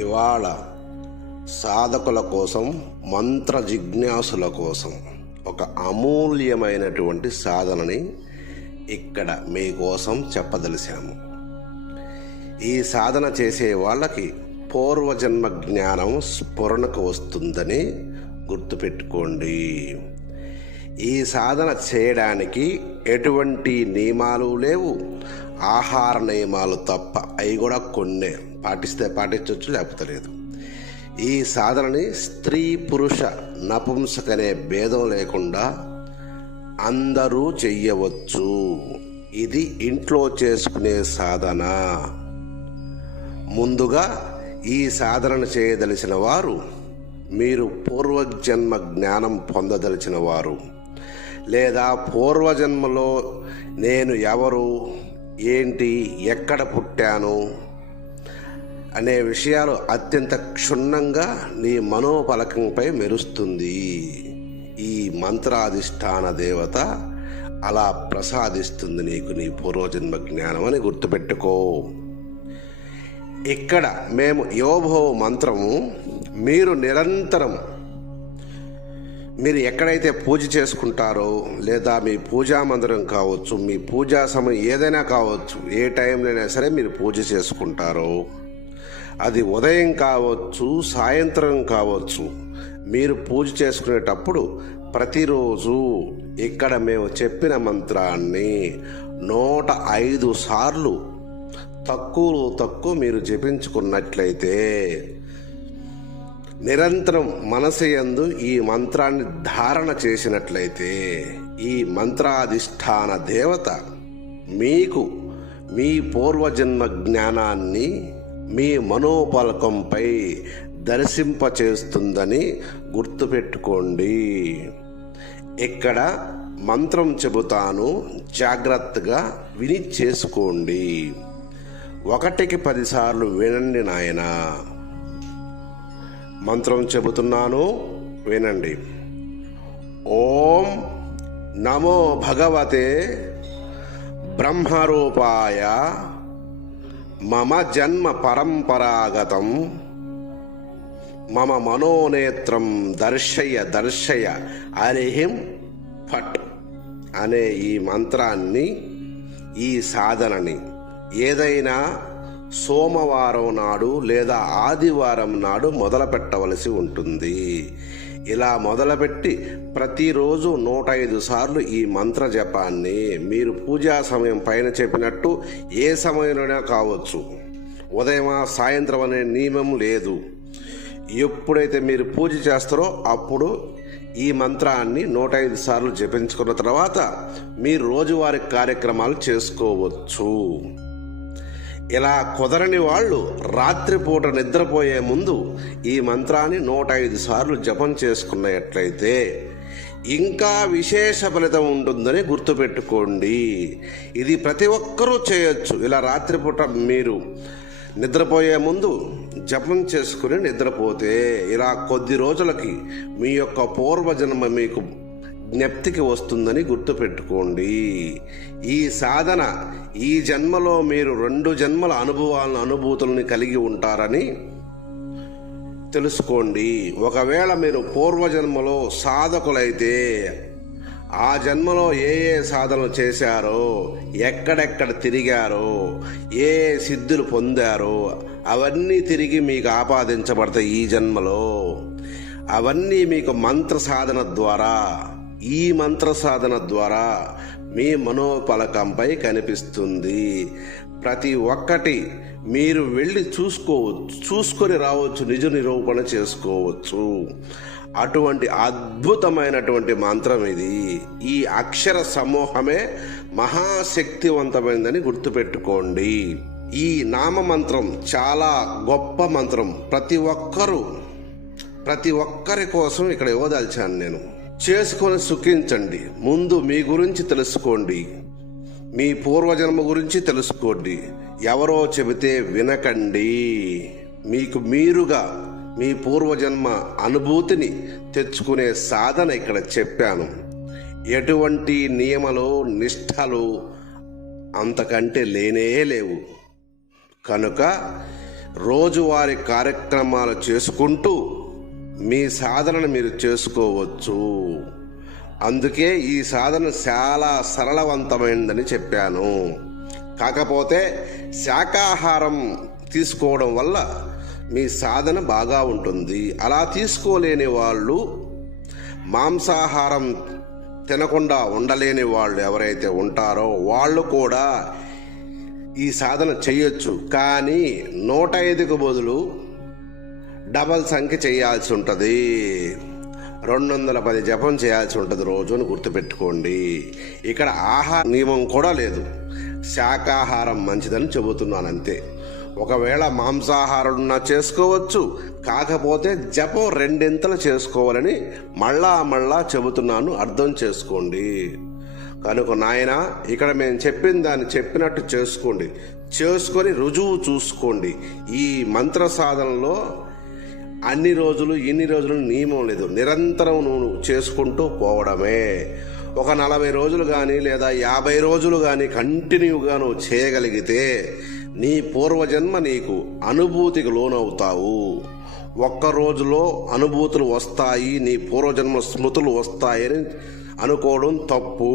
ఇవాళ సాధకుల కోసం, మంత్ర జిజ్ఞాసుల కోసం ఒక అమూల్యమైనటువంటి సాధనని ఇక్కడ మీకోసం చెప్పదలిశాము. ఈ సాధన చేసే వాళ్ళకి పూర్వజన్మ జ్ఞానం స్ఫురణకు వస్తుందని గుర్తుపెట్టుకోండి. ఈ సాధన చేయడానికి ఎటువంటి నియమాలు లేవు, ఆహార నియమాలు తప్ప. అవి కూడా కొన్నే, పాటిస్తే పాటించవచ్చు, లేకపోతే లేదు. ఈ సాధనని స్త్రీ పురుష నపుంసకనే భేదం లేకుండా అందరూ చెయ్యవచ్చు. ఇది ఇంట్లో చేసుకునే సాధన. ముందుగా ఈ సాధనను చేయదలిచిన వారు, మీరు పూర్వజన్మ జ్ఞానం పొందదలిచిన వారు, లేదా పూర్వజన్మలో నేను ఎవరు, ఏంటి, ఎక్కడ పుట్టాను అనే విషయాలు అత్యంత క్షుణ్ణంగా నీ మనోపలకంపై మెరుస్తుంది. ఈ మంత్రాధిష్టాన దేవత అలా ప్రసాదిస్తుంది నీకు నీ పూర్వజన్మ జ్ఞానం అని గుర్తుపెట్టుకో. ఇక్కడ మేము యోభవ మంత్రము మీరు నిరంతరం, మీరు ఎక్కడైతే పూజ చేసుకుంటారో, లేదా మీ పూజా మందిరం కావచ్చు, మీ పూజా సమయం ఏదైనా కావచ్చు, ఏ టైంలోనైనా సరే మీరు పూజ చేసుకుంటారో, అది ఉదయం కావచ్చు, సాయంత్రం కావచ్చు, మీరు పూజ చేసుకునేటప్పుడు ప్రతిరోజు ఇక్కడ మేము చెప్పిన మంత్రాన్ని 105 సార్లు తక్కువ మీరు జపించుకున్నట్లయితే, నిరంతరం మనసు యందు ఈ మంత్రాన్ని ధారణ చేసినట్లయితే, ఈ మంత్రాధిష్టాన దేవత మీకు మీ పూర్వజన్మ జ్ఞానాన్ని మీ మనోపలకంపై దర్శింపచేస్తుందని గుర్తుపెట్టుకోండి. ఇక్కడ మంత్రం చెబుతాను, జాగ్రత్తగా విని చేసుకోండి. 1కి 10 సార్లు వినండి నాయనా. మంత్రం చెబుతున్నాను, వినండి. ఓం నమో భగవతే బ్రహ్మరూపాయ మమ జన్మ పరంపరాగతం మమ మనోనేత్రం దర్శయ హరిహిం ఫట్ అనే ఈ మంత్రాన్ని, ఈ సాధనని ఏదైనా సోమవారం నాడు లేదా ఆదివారం నాడు మొదలు పెట్టవలసి ఉంటుంది. ఇలా మొదలుపెట్టి ప్రతిరోజు 105 సార్లు ఈ మంత్ర జపాన్ని మీరు పూజా సమయం పైన చెప్పినట్టు ఏ సమయంలోనే కావచ్చు, ఉదయమా సాయంత్రం అనే నియమం లేదు. ఎప్పుడైతే మీరు పూజ చేస్తారో అప్పుడు ఈ మంత్రాన్ని 105 సార్లు జపించుకున్న తర్వాత మీరు రోజువారీ కార్యక్రమాలు చేసుకోవచ్చు. ఇలా కుదరని వాళ్ళు రాత్రిపూట నిద్రపోయే ముందు ఈ మంత్రాన్ని 105 సార్లు జపం చేసుకున్నట్లయితే ఇంకా విశేష ఫలితం ఉంటుందని గుర్తుపెట్టుకోండి. ఇది ప్రతి ఒక్కరూ చేయొచ్చు. ఇలా రాత్రిపూట మీరు నిద్రపోయే ముందు జపం చేసుకుని నిద్రపోతే ఇలా కొద్ది రోజులకి మీ యొక్క పూర్వజన్మ మీకు జ్ఞప్తికి వస్తుందని గుర్తుపెట్టుకోండి. ఈ సాధన ఈ జన్మలో మీరు 2 జన్మల అనుభూతుల్ని కలిగి ఉంటారని తెలుసుకోండి. ఒకవేళ మీరు పూర్వజన్మలో సాధకులైతే ఆ జన్మలో ఏ సాధనలు చేశారో, ఎక్కడెక్కడ తిరిగారో, ఏ సిద్ధులు పొందారో అవన్నీ తిరిగి మీకు ఆపాదించబడతాయి ఈ జన్మలో. అవన్నీ మీకు మంత్ర సాధన ద్వారా, ఈ మంత్ర సాధన ద్వారా మీ మనోపలకంపై కనిపిస్తుంది. ప్రతి ఒక్కటి మీరు వెళ్ళి చూసుకొని రావచ్చు, నిజ నిరూపణ చేసుకోవచ్చు. అటువంటి అద్భుతమైనటువంటి మంత్రం ఇది. ఈ అక్షర సమూహమే మహాశక్తివంతమైనదని గుర్తుపెట్టుకోండి. ఈ నామ మంత్రం చాలా గొప్ప మంత్రం. ప్రతి ఒక్కరి కోసం ఇక్కడ ఇవ్వదలిచాను నేను. చేసుకొని సుఖించండి. ముందు మీ గురించి తెలుసుకోండి, మీ పూర్వజన్మ గురించి తెలుసుకోండి. ఎవరో చెబితే వినకండి. మీకు మీరుగా మీ పూర్వజన్మ అనుభూతిని తెచ్చుకునే సాధన ఇక్కడ చెప్పాను. ఎటువంటి నియమలు, నిష్ఠలు అంతకంటే లేనే లేవు. కనుక రోజువారీ కార్యక్రమాలు చేసుకుంటూ మీ సాధనను మీరు చేసుకోవచ్చు. అందుకే ఈ సాధన చాలా సరళవంతమైనదని చెప్పాను. కాకపోతే శాకాహారం తీసుకోవడం వల్ల మీ సాధన బాగా ఉంటుంది. అలా తీసుకోలేని వాళ్ళు, మాంసాహారం తినకుండా ఉండలేని వాళ్ళు ఎవరైతే ఉంటారో వాళ్ళు కూడా ఈ సాధన చేయొచ్చు. కానీ 105కు బదులు డబల్ సంఖ్య చేయాల్సి ఉంటుంది. 210 జపం చేయాల్సి ఉంటుంది రోజు అని గుర్తుపెట్టుకోండి. ఇక్కడ ఆహార నియమం కూడా లేదు. శాకాహారం మంచిదని చెబుతున్నాను అంతే. ఒకవేళ మాంసాహారం చేసుకోవచ్చు, కాకపోతే జపం 2 చేసుకోవాలని మళ్ళా చెబుతున్నాను, అర్థం చేసుకోండి. కనుక నాయన, ఇక్కడ మేము చెప్పిన దాన్ని చెప్పినట్టు చేసుకోండి. చేసుకొని రుజువు చూసుకోండి. ఈ మంత్ర సాధనలో అన్ని రోజులు ఇన్ని రోజులు నియమం లేదు. నిరంతరం నువ్వు చేసుకుంటూ పోవడమే. ఒక 40 రోజులు కానీ లేదా 50 రోజులు కానీ కంటిన్యూగా నువ్వు చేయగలిగితే నీ పూర్వజన్మ నీకు అనుభూతికి లోనవుతావు. ఒక్క రోజులో అనుభూతులు వస్తాయి, నీ పూర్వజన్మ స్మృతులు వస్తాయని అనుకోవడం తప్పు.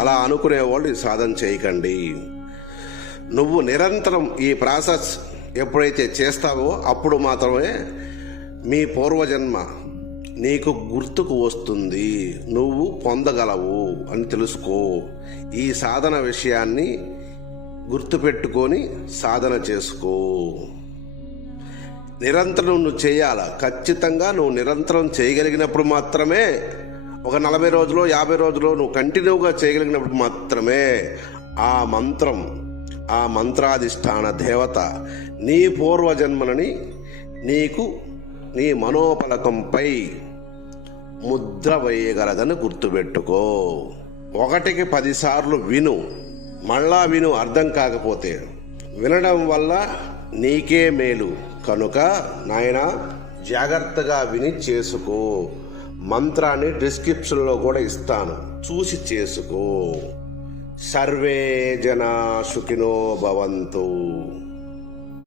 అలా అనుకునేవాళ్ళు ఈ సాధన చేయకండి. నువ్వు నిరంతరం ఈ ప్రాసెస్ ఎప్పుడైతే చేస్తావో అప్పుడు మాత్రమే మీ పూర్వజన్మ నీకు గుర్తుకు వస్తుంది, నువ్వు పొందగలవు అని తెలుసుకో. ఈ సాధన విషయాన్ని గుర్తుపెట్టుకొని సాధన చేసుకో. నిరంతరం నువ్వు చేయాల. ఖచ్చితంగా నువ్వు నిరంతరం చేయగలిగినప్పుడు మాత్రమే, ఒక 40 రోజులు 50 రోజులు నువ్వు కంటిన్యూగా చేయగలిగినప్పుడు మాత్రమే ఆ మంత్రం, ఆ మంత్రాధిష్టాన దేవత నీ పూర్వజన్మలని నీకు నీ మనోపలకంపై ముద్ర వేయగలదని గుర్తుపెట్టుకో. 1కి 10 సార్లు విను, మళ్ళా విను. అర్థం కాకపోతే వినడం వల్ల నీకే మేలు. కనుక నాయనా, జాగ్రత్తగా విని చేసుకో. మంత్రాన్ని డిస్క్రిప్షన్లో కూడా ఇస్తాను, చూసి చేసుకో. సర్వే జనా సుఖినో భవంతు.